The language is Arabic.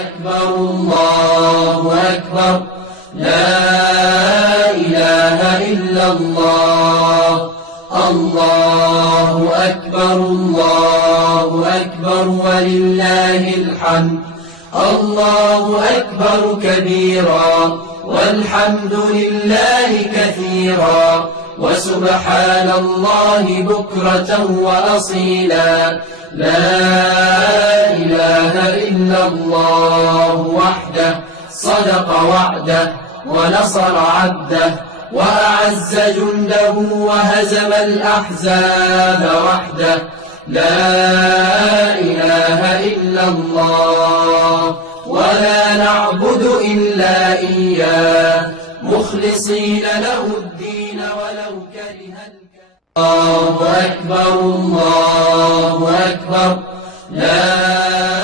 أكبر الله أكبر لا إله إلا الله الله أكبر ولله الحمد الله أكبر كبيرا والحمد لله كثيرا وسبحان الله بكرة وأصيلا لا إله إلا الله وحده صدق وعده ونصر عبده وأعز جنده وهزم الأحزاب وحده لا إله إلا الله ولا نعبد إلا إياه مخلصين له الدين ولو كره الكافرون الله أكبر لا